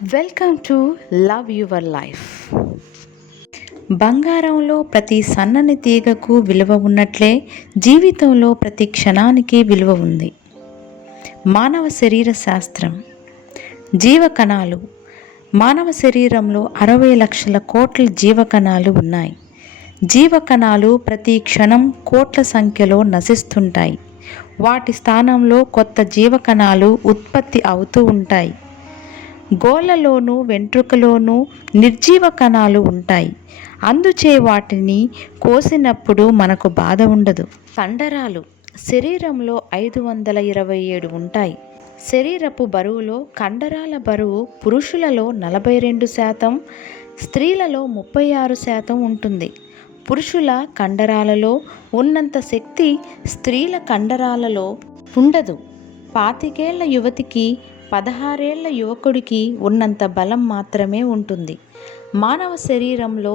Welcome to love your life. బంగారంలో ప్రతి సన్నని తీగకు విలువ ఉన్నట్లే జీవితంలో ప్రతి క్షణానికి విలువ ఉంది. మానవ శరీర శాస్త్రం. జీవకణాలు. మానవ శరీరంలో 60 లక్షల కోట్ల జీవకణాలు ఉన్నాయి. జీవకణాలు ప్రతి క్షణం కోట్ల సంఖ్యలో నశిస్తుంటాయి. వాటి స్థానంలో కొత్త జీవకణాలు ఉత్పత్తి అవుతూ ఉంటాయి. గోళ్ళలోనూ వెంట్రుకలోనూ నిర్జీవ కణాలు ఉంటాయి. అందుచే వాటిని కోసినప్పుడు మనకు బాధ ఉండదు. కండరాలు. శరీరంలో 527 ఉంటాయి. శరీరపు బరువులో కండరాల బరువు పురుషులలో 42%, స్త్రీలలో 36% ఉంటుంది. పురుషుల కండరాలలో ఉన్నంత శక్తి స్త్రీల కండరాలలో ఉండదు. 25 ఏళ్ల యువతికి 16 ఏళ్ల యువకుడికి ఉన్నంత బలం మాత్రమే ఉంటుంది. మానవ శరీరంలో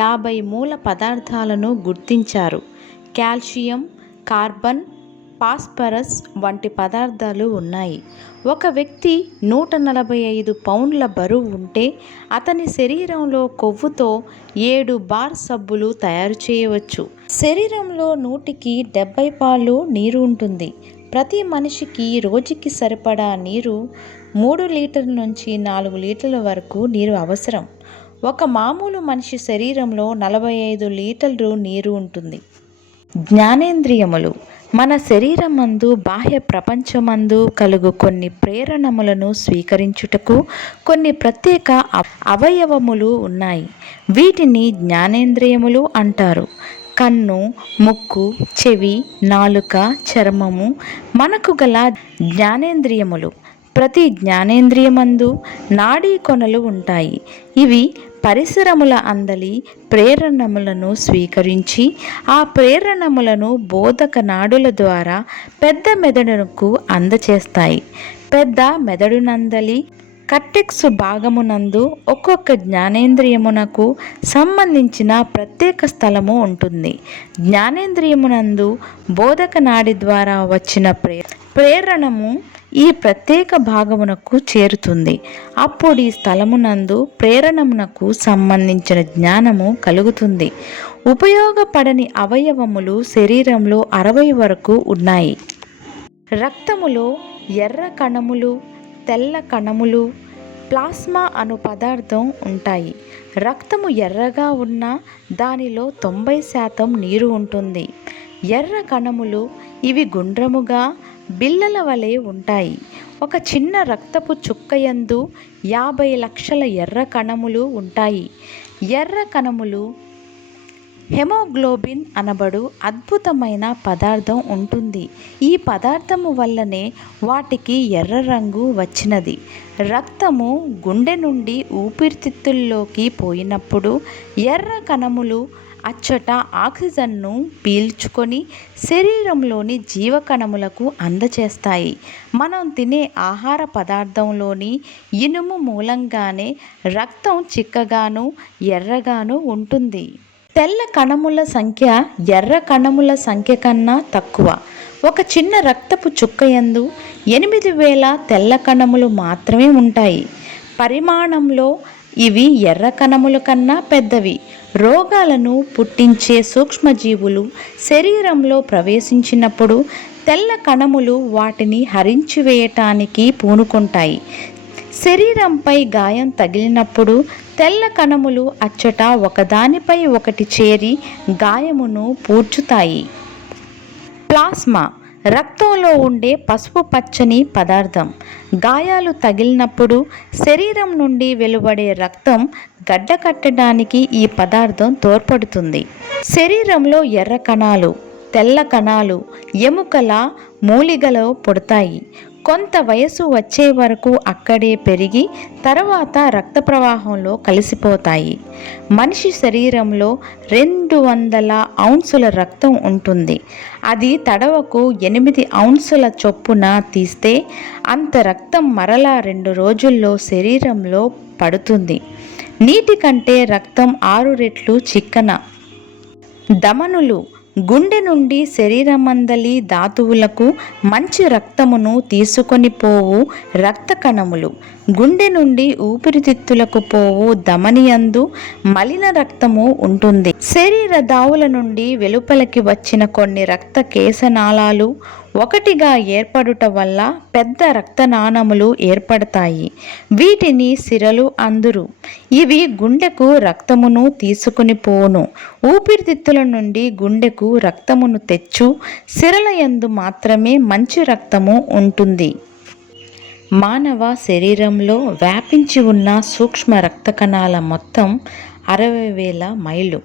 50 మూల పదార్థాలను గుర్తించారు. కాల్షియం, కార్బన్, ఫాస్ఫరస్ వంటి పదార్థాలు ఉన్నాయి. ఒక వ్యక్తి 145 పౌండ్ల బరువు ఉంటే అతని శరీరంలో కొవ్వుతో 7 బార్ సబ్బులు తయారు చేయవచ్చు. శరీరంలో 100కి 70 పాలు నీరు ఉంటుంది. ప్రతి మనిషికి రోజుకి సరిపడా నీరు 3 లీటర్ల నుంచి 4 లీటర్ల వరకు నీరు అవసరం. ఒక మామూలు మనిషి శరీరంలో 45 లీటర్లు నీరు ఉంటుంది. జ్ఞానేంద్రియములు. మన శరీరమందు బాహ్య ప్రపంచమందు కలుగు కొన్ని ప్రేరణములను స్వీకరించుటకు కొన్ని ప్రత్యేక అవయవములు ఉన్నాయి. వీటిని జ్ఞానేంద్రియములు అంటారు. కన్ను, ముక్కు, చెవి, నాలుక, చర్మము మనకు గల జ్ఞానేంద్రియములు. ప్రతి జ్ఞానేంద్రియమందు నాడీ కొనలు ఉంటాయి. ఇవి పరిసరముల అందలి ప్రేరణములను స్వీకరించి ఆ ప్రేరణములను బోధక నాడుల ద్వారా పెద్ద మెదడునకు అందచేస్తాయి. పెద్ద మెదడునందలి కట్టెక్సు భాగమునందు ఒక్కొక్క జ్ఞానేంద్రియమునకు సంబంధించిన ప్రత్యేక స్థలము ఉంటుంది. జ్ఞానేంద్రియమునందు బోధక నాడి ద్వారా వచ్చిన ప్రేరణము ఈ ప్రత్యేక భాగమునకు చేరుతుంది. అప్పుడు ఈ స్థలమునందు ప్రేరణమునకు సంబంధించిన జ్ఞానము కలుగుతుంది. ఉపయోగపడని అవయవములు శరీరంలో 60 వరకు ఉన్నాయి. రక్తములో ఎర్ర కణములు, తెల్ల కణములు, ప్లాస్మా అను పదార్థం ఉంటాయి. రక్తము ఎర్రగా ఉన్న దానిలో 90% నీరు ఉంటుంది. ఎర్ర కణములు ఇవి గుండ్రముగా బిళ్ళల వలె ఉంటాయి. ఒక చిన్న రక్తపు చుక్కయందు 50 లక్షల ఎర్ర కణములు ఉంటాయి. ఎర్ర కణములు హెమోగ్లోబిన్ అనబడు అద్భుతమైన పదార్థం ఉంటుంది. ఈ పదార్థము వల్లనే వాటికి ఎర్ర రంగు వచ్చినది. రక్తము గుండె నుండి ఊపిరితిత్తుల్లోకి పోయినప్పుడు ఎర్ర కణములు అచ్చట ఆక్సిజన్ను పీల్చుకొని శరీరంలోని జీవకణములకు అందచేస్తాయి. మనం తినే ఆహార పదార్థంలోని ఇనుము మూలంగానే రక్తం చిక్కగాను ఎర్రగాను ఉంటుంది. తెల్ల కణముల సంఖ్య ఎర్ర కణముల సంఖ్య కన్నా తక్కువ. ఒక చిన్న రక్తపు చుక్కయందు 8000 తెల్ల కణములు మాత్రమే ఉంటాయి. పరిమాణంలో ఇవి ఎర్ర కణముల కన్నా పెద్దవి. రోగాలను పుట్టించే సూక్ష్మజీవులు శరీరంలో ప్రవేశించినప్పుడు తెల్ల కణములు వాటిని హరించివేయటానికి పూనుకుంటాయి. శరీరంపై గాయం తగిలినప్పుడు తెల్ల కణములు అచ్చట ఒకదానిపై ఒకటి చేరి గాయమును పూడ్చుతాయి. ప్లాస్మా రక్తంలో ఉండే పసుపు పచ్చని పదార్థం. గాయాలు తగిలినప్పుడు శరీరం నుండి వెలువడే రక్తం గడ్డకట్టడానికి ఈ పదార్థం తోడ్పడుతుంది. శరీరంలో ఎర్ర కణాలు, తెల్ల కణాలు ఎముకల మూలిగలో పుడతాయి. కొంత వయసు వచ్చే వరకు అక్కడే పెరిగి తర్వాత రక్త ప్రవాహంలో కలిసిపోతాయి. మనిషి శరీరంలో 200 ఔన్సుల రక్తం ఉంటుంది. అది తడవకు 8 ఔన్సుల చొప్పున తీస్తే అంత రక్తం మరలా 2 రోజుల్లో శరీరంలో పడుతుంది. నీటి కంటే రక్తం 6 రెట్లు చిక్కన. ధమనులు గుండె నుండి శరీరమందలి ధాతువులకు మంచి రక్తమును తీసుకొని పోవు రక్త కణములు. గుండె నుండి ఊపిరితిత్తులకు పోవు ధమనియందు మలిన రక్తము ఉంటుంది. శరీర దావుల నుండి వెలుపలికి వచ్చిన కొన్ని రక్త కేశనాళాలు ఒకటిగా ఏర్పడుట వల్ల పెద్ద రక్తనాళములు ఏర్పడతాయి. వీటిని సిరలు అందురు. ఇవి గుండెకు రక్తమును తీసుకుని పోవును. ఊపిరితిత్తుల నుండి గుండెకు రక్తమును తెచ్చు సిరల యందు మాత్రమే మంచి రక్తము ఉంటుంది. మానవ శరీరంలో వ్యాపించి ఉన్న సూక్ష్మ రక్త కణాల మొత్తం 60,000 మైళ్ళు.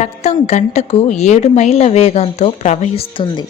రక్తం గంటకు 7 మైళ్ళ వేగంతో ప్రవహిస్తుంది.